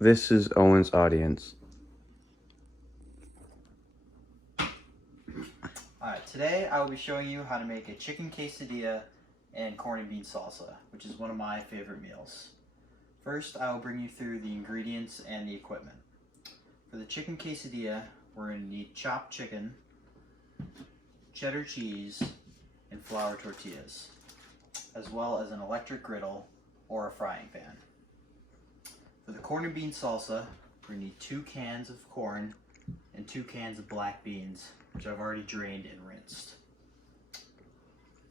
This is Owen's audience. Alright, today I will be showing you how to make a chicken quesadilla and corn and bean salsa, which is one of my favorite meals. First, I will bring you through the ingredients and the equipment. For the chicken quesadilla, we're going to need chopped chicken, cheddar cheese, and flour tortillas, as well as an electric griddle or a frying pan. For the corn and bean salsa, we need 2 cans of corn and 2 cans of black beans, which I've already drained and rinsed.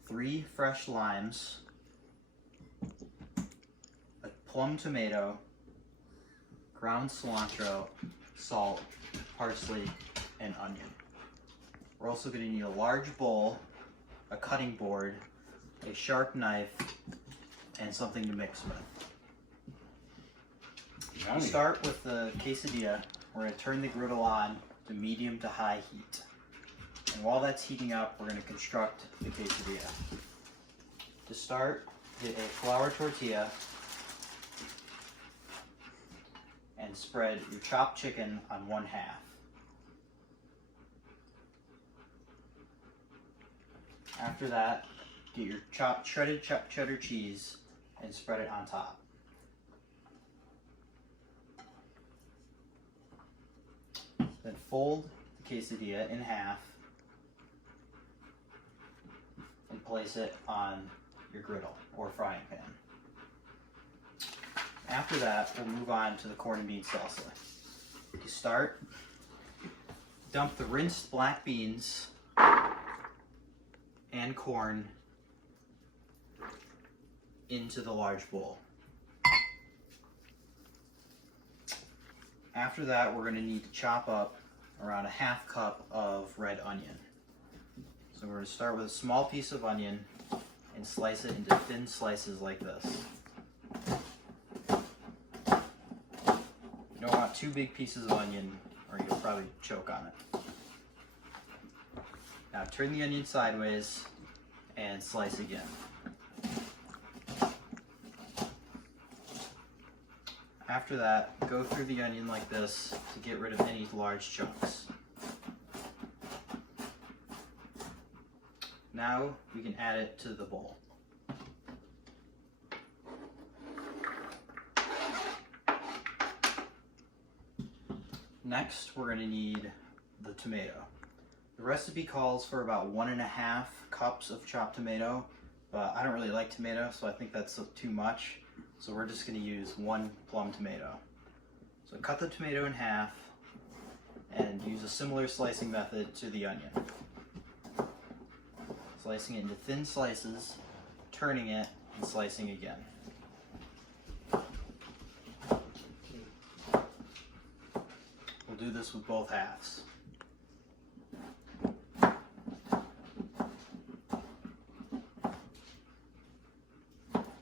3 fresh limes, a plum tomato, ground cilantro, salt, parsley, and onion. We're also going to need a large bowl, a cutting board, a sharp knife, and something to mix with. To start with the quesadilla, we're going to turn the griddle on to medium to high heat. And while that's heating up, we're going to construct the quesadilla. To start, get a flour tortilla and spread your chopped chicken on 1/2. After that, get your shredded cheddar cheese and spread it on top. Then fold the quesadilla in half and place it on your griddle or frying pan. After that, we'll move on to the corn and bean salsa. To start, dump the rinsed black beans and corn into the large bowl. After that, we're going to need to chop up around a 1/2 cup of red onion. So we're going to start with a small piece of onion and slice it into thin slices like this. You don't want 2 big pieces of onion or you'll probably choke on it. Now turn the onion sideways and slice again. After that, go through the onion like this to get rid of any large chunks. Now we can add it to the bowl. Next, we're going to need the tomato. The recipe calls for about 1.5 cups of chopped tomato, but I don't really like tomato, so I think that's too much. So we're just going to use 1 plum tomato. So cut the tomato in half and use a similar slicing method to the onion. Slicing it into thin slices, turning it, and slicing again. We'll do this with both halves.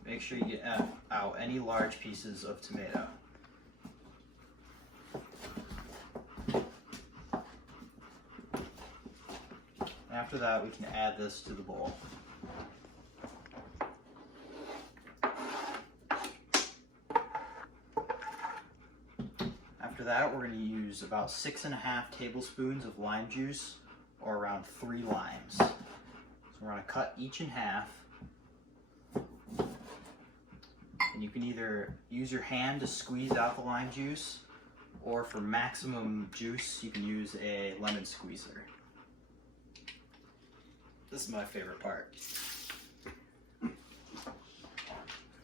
Make sure you get out any large pieces of tomato. After that, we can add this to the bowl. After that, we're going to use about 6.5 tablespoons of lime juice, or around 3 limes. So we're going to cut each in half. And you can either use your hand to squeeze out the lime juice, or for maximum juice, you can use a lemon squeezer. This is my favorite part.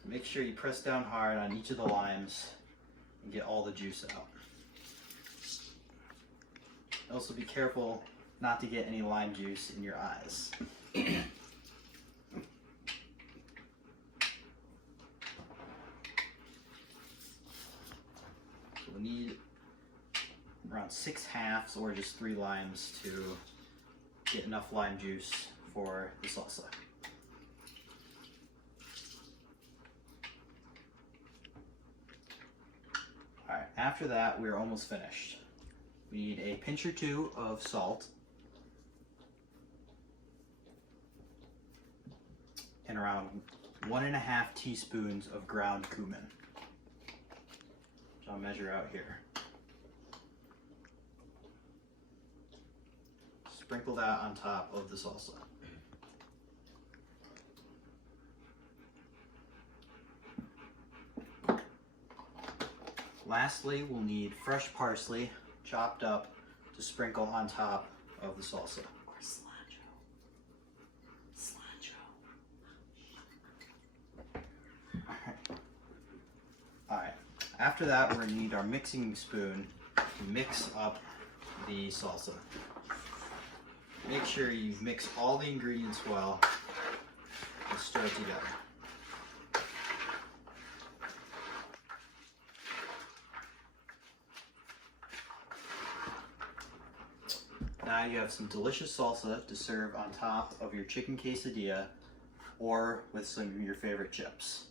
Make sure you press down hard on each of the limes and get all the juice out. Also be careful not to get any lime juice in your eyes. So we need around 6 halves or just 3 limes to get enough lime juice for the salsa. Alright, after that we're almost finished. We need a pinch or 2 of salt and around 1.5 teaspoons of ground cumin. which I'll measure out here. Sprinkle that on top of the salsa. Lastly, we'll need fresh parsley chopped up to sprinkle on top of the salsa. Or cilantro. Cilantro. Alright, after that we're going to need our mixing spoon to mix up the salsa. Make sure you mix all the ingredients well and stir it together. Now you have some delicious salsa to serve on top of your chicken quesadilla or with some of your favorite chips.